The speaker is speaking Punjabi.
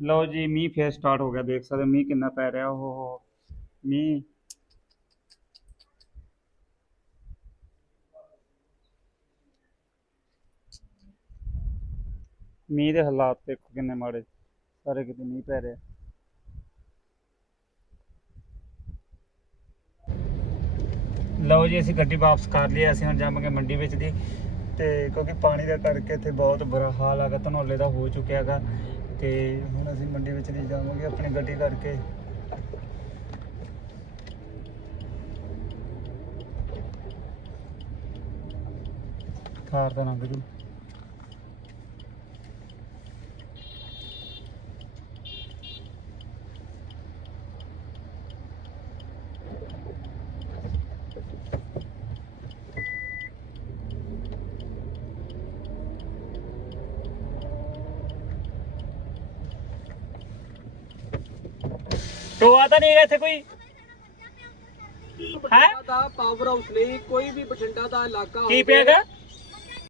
ਲਓ ਜੀ, ਮੀਂਹ ਫੇਰ ਸਟਾਰਟ ਹੋ ਗਿਆ, ਦੇਖ ਸਕਦੇ ਹੋ, ਮੀਂਹ ਕਿੰਨਾ ਪੈ ਰਿਹਾ ਉਹ ਹੋ ਮੀਂਹ। ਮੀਂਹ ਦੇ ਹਾਲਾਤ ਦੇਖੋ ਕਿੰਨੇ ਮਾੜੇ, ਸਾਰੇ ਕਿਤੇ ਮੀਂਹ ਪੈ ਰਿਹਾ। ਲਓ ਜੀ, ਅਸੀਂ ਗੱਡੀ ਵਾਪਸ ਕਰ ਲਈ, ਅਸੀਂ ਹੁਣ ਜਾਵਾਂਗੇ ਮੰਡੀ ਵਿੱਚ ਦੀ। ਤੇ ਕਿਉਂਕਿ ਪਾਣੀ ਦਾ ਕਰਕੇ ਇੱਥੇ ਬਹੁਤ ਬੁਰਾ ਹਾਲ ਹੈਗਾ, ਧਨੋਲੇ ਦਾ ਹੋ ਚੁੱਕਿਆ ਹੈਗਾ। ਤੇ ਹੁਣ ਅਸੀਂ ਮੰਡੀ ਵਿੱਚ ਨਹੀਂ ਜਾਵਾਂਗੇ ਆਪਣੀ ਗੱਡੀ ਕਰਕੇ। ਥਾਰ ਦਾ ਨੰਗ ਜੂ ਟੋਆ ਤਾਂ ਨਹੀਂ ਹੈਗਾ ਇੱਥੇ ਕੋਈ? ਹੈ ਦਾ ਪਾਵਰ ਹਾਊਸ ਲਈ ਕੋਈ ਵੀ ਬਠਿੰਡਾ ਦਾ ਇਲਾਕਾ ਕੀ ਪਿਆਗਾ